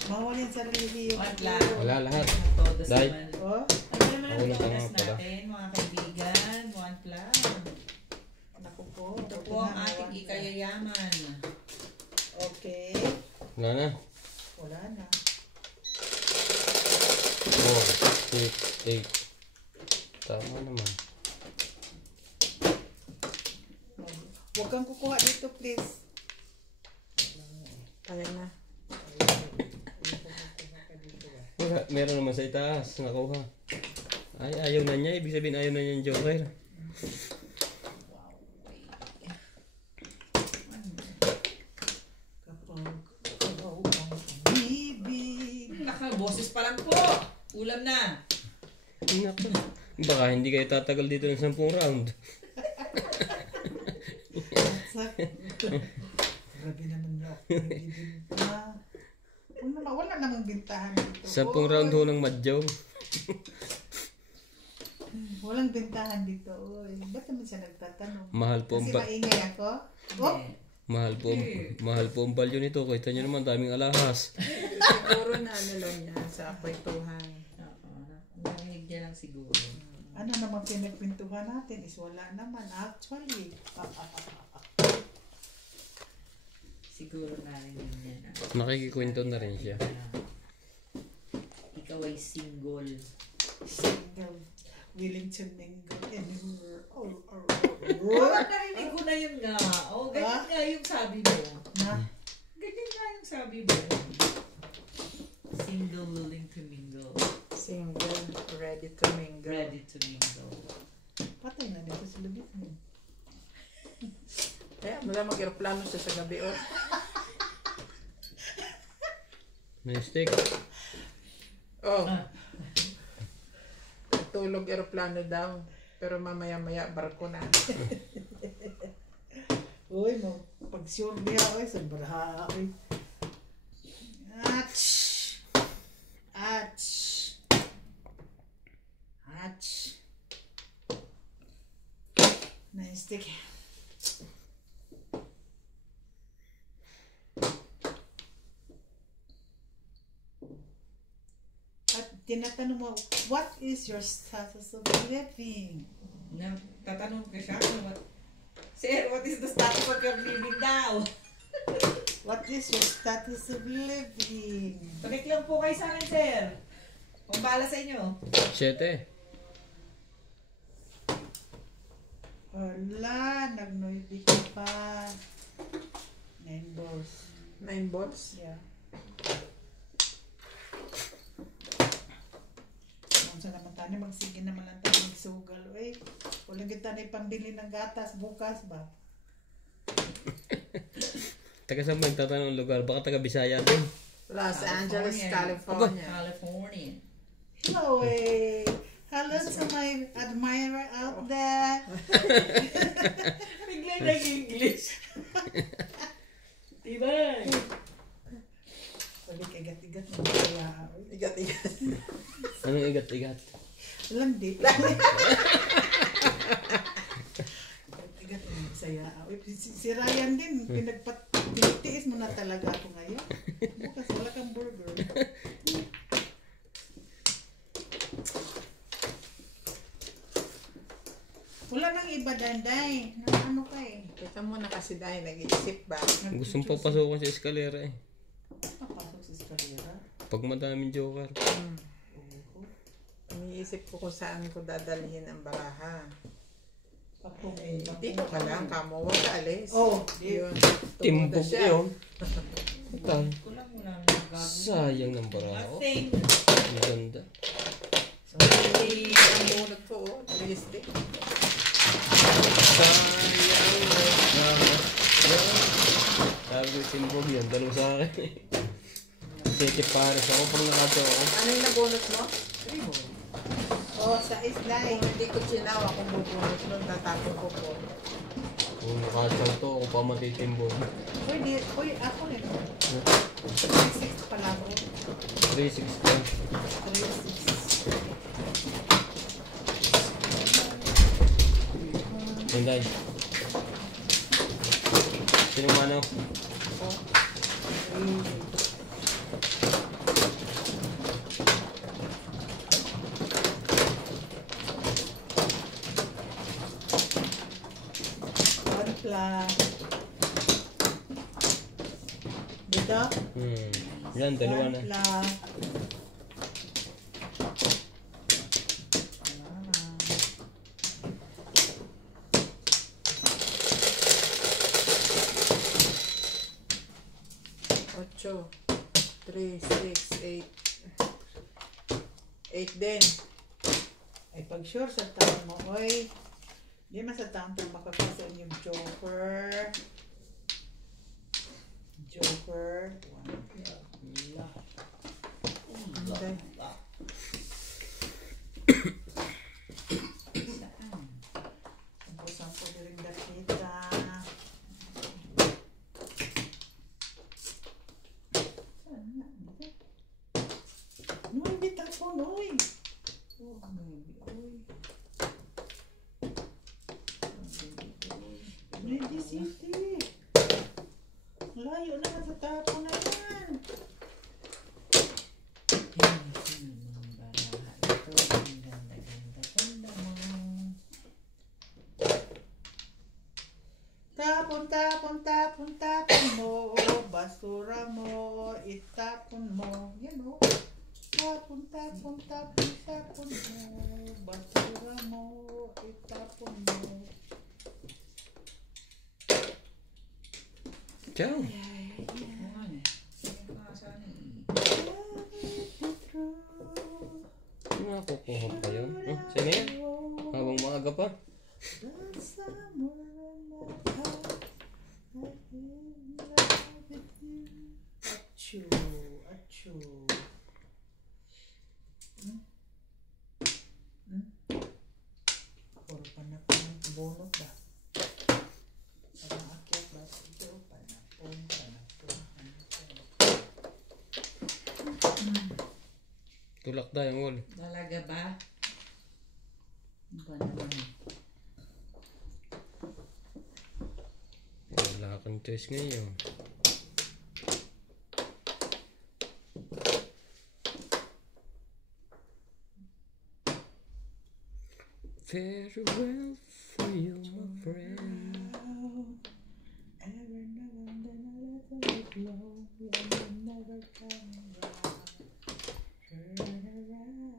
Bawal yung serlihiyan One ko. lang. Wala lahat. Todos Dahil- naman. Oh? Ano naman Ako ang na todos pala. natin, mga kaibigan? One plan. Naku po. Ito po ang ating ikayayaman. Okay. Wala na. Wala na. 4, 6, 8. Tama naman. Huwag kang kukuha dito, please. Kaya na. Wala, meron naman sa itaas. Nakuha. Ay, ayaw na niya. Ibig sabihin ayaw na niya yung joker. Kapag bibig. Boses pa lang po. Ulam na. Naku. Baka hindi kayo tatagal dito ng 10 round. Sak. Grabe naman niya ako. Nagbibinta. Wala namang bintahan dito. 10 round ho ng madyaw. Walang bintahan dito. Oy. Ba't naman siya nagtatanong? Mahal po ang Kasi maingay ako? Oh? Mahal po ang value nito. Kita nyo naman, daming alahas. Siguro na ano lang niya sa kwentuhan. Oo. Narinig niya lang siguro. Ano naman pinagpintuhan natin is wala naman. Actually. Siguro narinig niya na. Nakikikwento na rin siya. Ikaw ay single. Single. Willing to mingle anywhere. Bakit narinig ko na yun nga? O, ganyan nga yung sabi mo. Na? Ganyan nga yung sabi mo. Single, willing to mingle. Single, ready to mingle. Ready to mingle. Patay na dito sa lubis mo. Kaya wala mag-aeroplano siya sa gabi. Oh. May stick. Oh. Tulog aeroplano daw. Pero mamaya-maya barko na. Uy, mo. Pag sure niya, uy, sa baraha, uy. Ach! Ach! Ach! Nice stick. At tinatanong mo, what is your status of living? Tatanong ka siya, Sir, what is the status of your living now? What is your status of living? Connect lang po kayo sa akin, sir. Pambala sa inyo. 7. Wala, nag-noisy ka pa. 9 balls. 9 balls? Yeah. Sa naman tayo, magsige naman lang tayo magsugal. Uy, walang kita na ipambili ng gatas bukas ba? Taga saan ba nagtatanong lugar? Baka taga Bisaya din. Los Angeles, California. California. Hello, hello to my admirer out there. Biglang nag-English. Diba? Wali kagat-igat ng kaya. Igat-igat. Anong igat-igat? Walang date. Igat-igat ng saya. Si Ryan din, pinagpatiis mo na talaga ako ngayon. Bukas wala kang burger. Wala nang iba, Danday. Ano ka eh. Kita mo na kasi dahil nag-iisip ba? Gustong papasukan sa eskalera eh. Papasok sa eskalera. Pag madaming joker. Iniisip ko kung saan ko dadalhin ang baraha. Papong Dito ka lang, kamo. Huwag ka alis. Oh, Yun. Timbog siya. yun. Ito. Kulang mo lang nagagawa. Sayang ng barako. Nothing. Ang ganda. Ang bunot ko, oh. Realistic. Sayang ng barako. Sabi ko timbog yun. Tanong sa akin. Sete pares ako pag nakato ako. Ano yung nabunot mo? Oh, sa isla eh. Kung hindi ko sinawa kung bubunot nun, tatapon ko po. Kung nakasaw to, ako pa matitimbog. Uy, ako rin. 36 pala ako. 360. 36. Hinday. Sino mano? Dito? Yan, dalawa na. Ocho. 3, 6, 8. 8 din. Ay, pag sure sa taon mo, oy, di man sa taon tayo makapasa yung joker. Joker. Okay. Sampo-sampo din rin dakita. City. Layo naman sa tapo na yan. Tapon, tapon, tapon, tapon mo. Basura mo, itapon mo. Yan o. Tapon, tapon, tapon, tapon mo. Basura mo, itapon mo. Ciao. Ano kukuha pa yun? Sino yan? Habang maaga pa? Achoo, achoo. Puro panapon, bunot ba? Parang akyat ba? Ito, panapon. Tulak daw yung wall. Talaga ba? Ba naman? Wala kang choice ngayon. Farewell for you, my friend. Every now and then I let it blow. I'm never coming back. Turn around.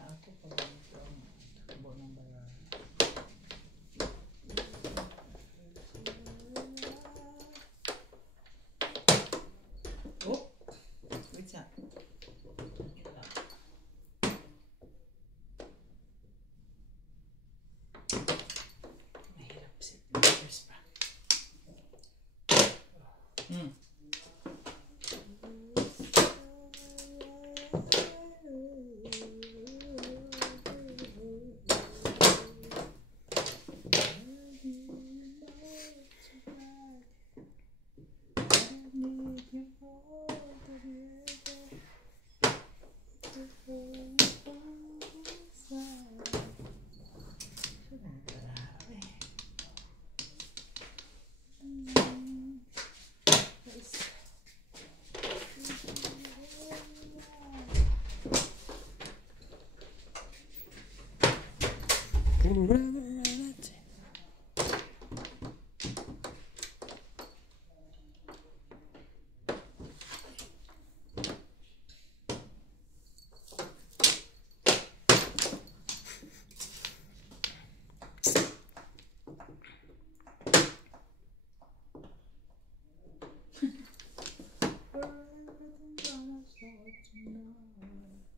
Ako pag ito ang takbo ng bayan. Oh! Wait a mahirap si first pa.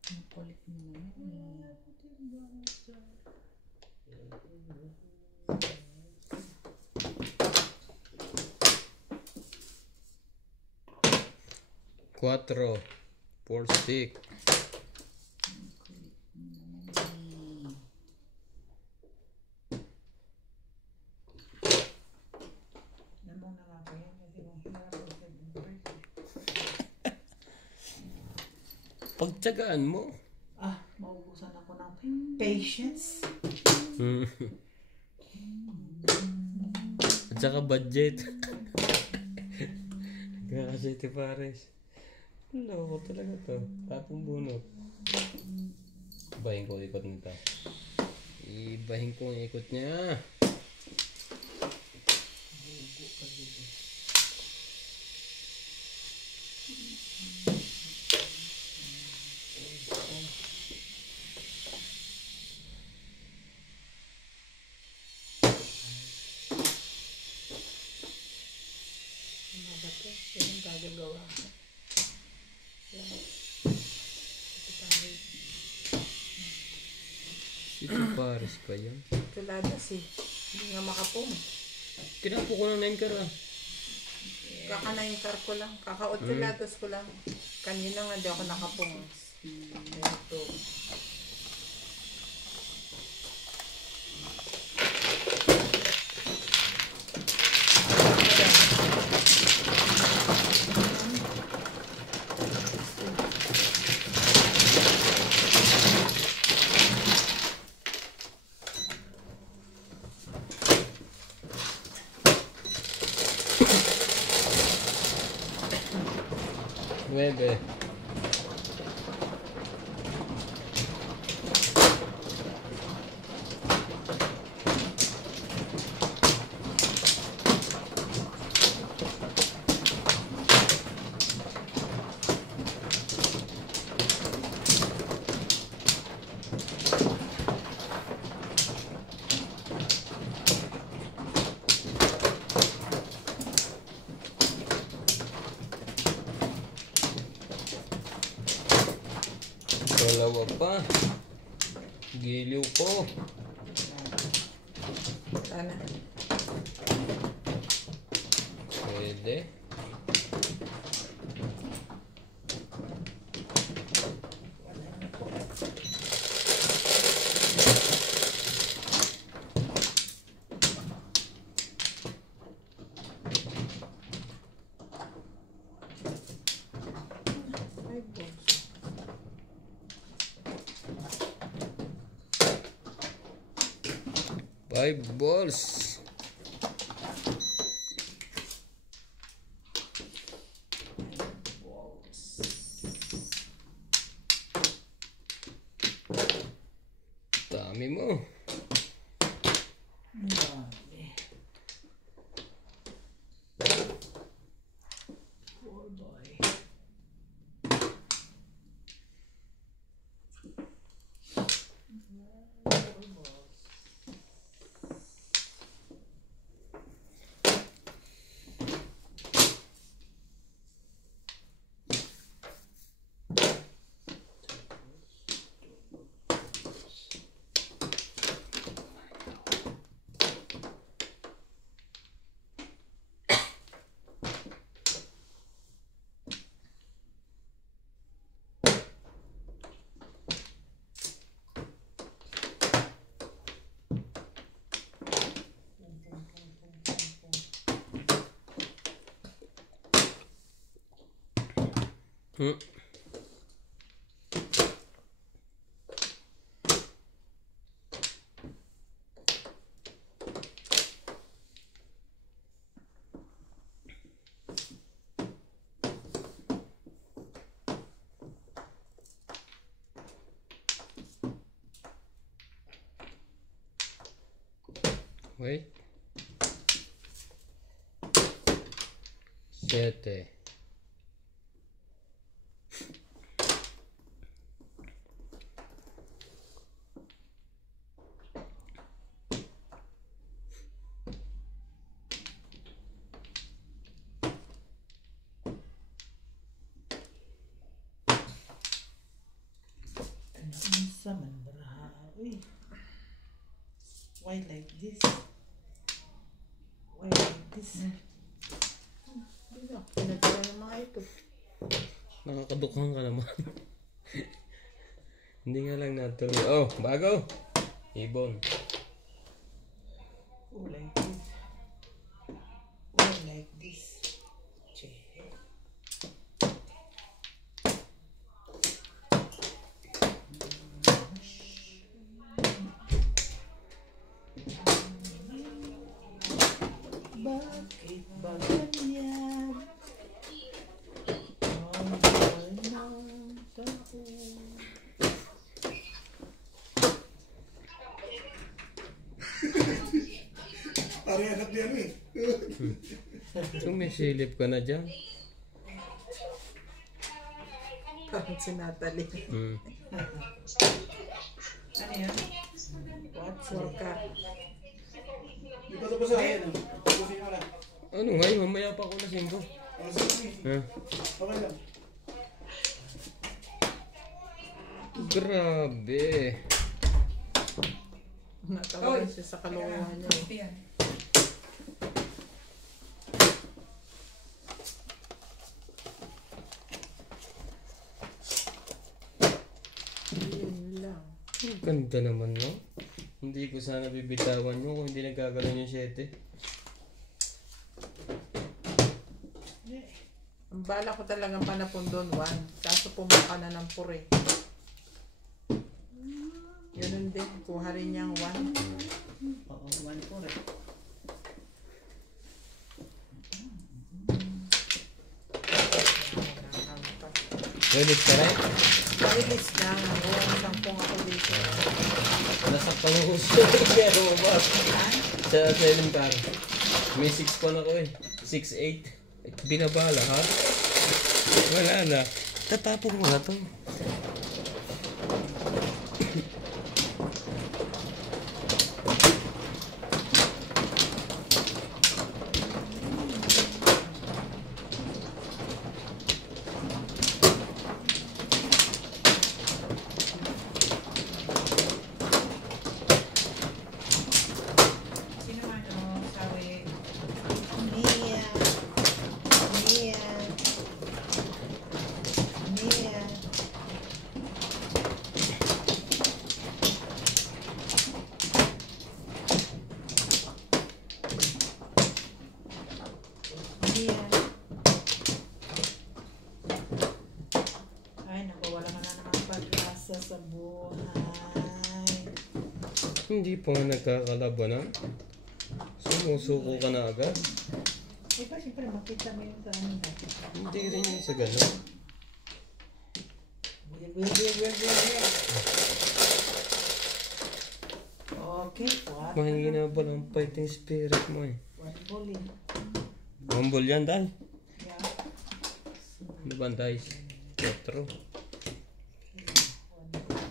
Ang kulit mo naman eh. Quattro. 4 stick. Namang nakakayan kasi kung hirap ko sa first. Pagtsagaan mo. Ah, maubusan ako ng patience. At saka budget. Kasi ito pares. Loko talaga to. Tapong bunot. Ibahin ko ikot nito. Ibahin ko ang ikot niya. Yung gagagawa ko. Ito pares pa yan. Tuladas eh. Hindi nga makapong. Tinapo ko ng 9 kara. Kaka-9 car ko lang. Kaka-8 ko lang. Kanina nga di ako nakapong. Ito. 9. Dalawa pa. Giliw ko. Sana. Pwede. Ay, boss. Five balls. Dami mo. Wait. 7. Sa manbraha. Uy. Why like this? Why like this? Pinagkala ng mga ito. Nakakadukhang ka naman. Hindi nga lang natuloy. Oh, bago! Ibon. Oh, like this. Oh, like this. Che. Bakit ba ganyan? Ang buhay ng tao. Parang anak niya eh. Sumisilip ka na dyan. Parang si Natalie. Ano yan? What's Waka. Di pa tapos sa akin. Tapusin mo na. Ano nga yun? Mamaya pa ako lasing ko. Oh, sige. Ha? Okay lang. Grabe. Natawagan siya sa kaluluwa niya. Ito yan. Yun lang. Ang ganda naman, no? Hindi ko sana bibitawan nyo kung hindi nagkakaroon yung 7. Ang bala ko talagang panapon doon, 1. Kaso pumuka na ng pure. Ganun din, kuha rin niyang 1. Oo, 1 po rin. Release ka rin? Pailis na. Oo, sampung ako dito. Nasaktan ko siya. Pero ba? Sa selling car. May 6 pa na ko eh. 6'8". Binabala ha? Wala na. Tatapon mo na to. Sino man o sabi? Mia. Mia. Mia. Mia. Ay, naku, wala ka na naman pag-asa sa buhay. Hindi pa nga nagkakalabanan. Sumusuko ka na agad. Di ba, siyempre makita mo yun sa ano. Hindi rin yun sa gano'n. Okay, what? Mahina ba lang fighting spirit mo eh. What bullying? Humble yan, Day. Yeah. Ano ba, Day? 4.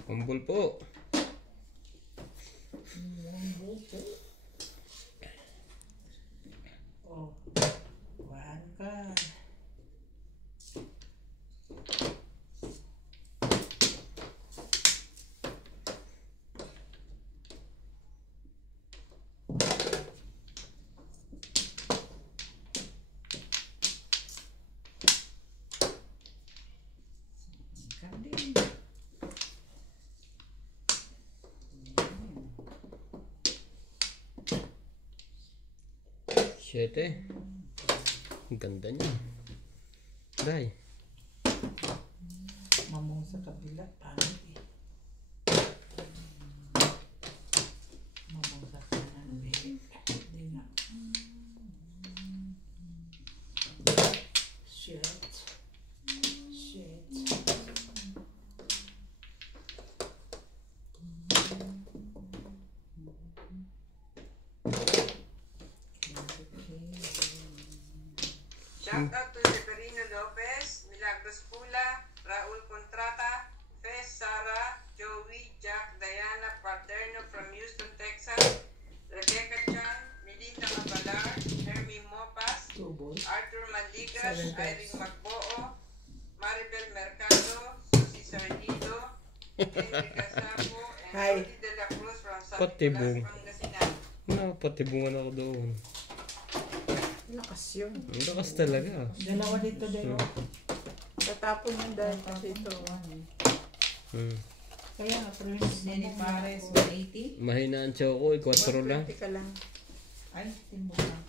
Humble po. Oh, one ka. Kanding. 7. Ang ganda niya. Day. Mamong sa kabila, pangit eh. Mamong sa kanan, eh. Hindi nga. Shit. Shit. Shout out to Severino Lopez, Milagros Pula, Raul Contrata, Fez Sara, Joey, Jack, Diana Paterno from Houston, Texas, Rebecca Chan, Melinda Mabalar, Hermie Mopas, Arthur Mandigas, Irene Magboo, Maribel Mercado, Susie Sarnido, Henry Gasapo, and Hi. Rudy De La Cruz from San Patibong. Nicolas, Pangasinan. Napatibungan ako doon. Lakas yun. Ang lakas talaga. Dalawa dito, dalawa. Tatapon yun dahil kasi ito. Kaya nga, Prince. Nenny Pares, 180. Mahina ang chow ko, 4 lang. 120 ka lang. Ay, timbok na.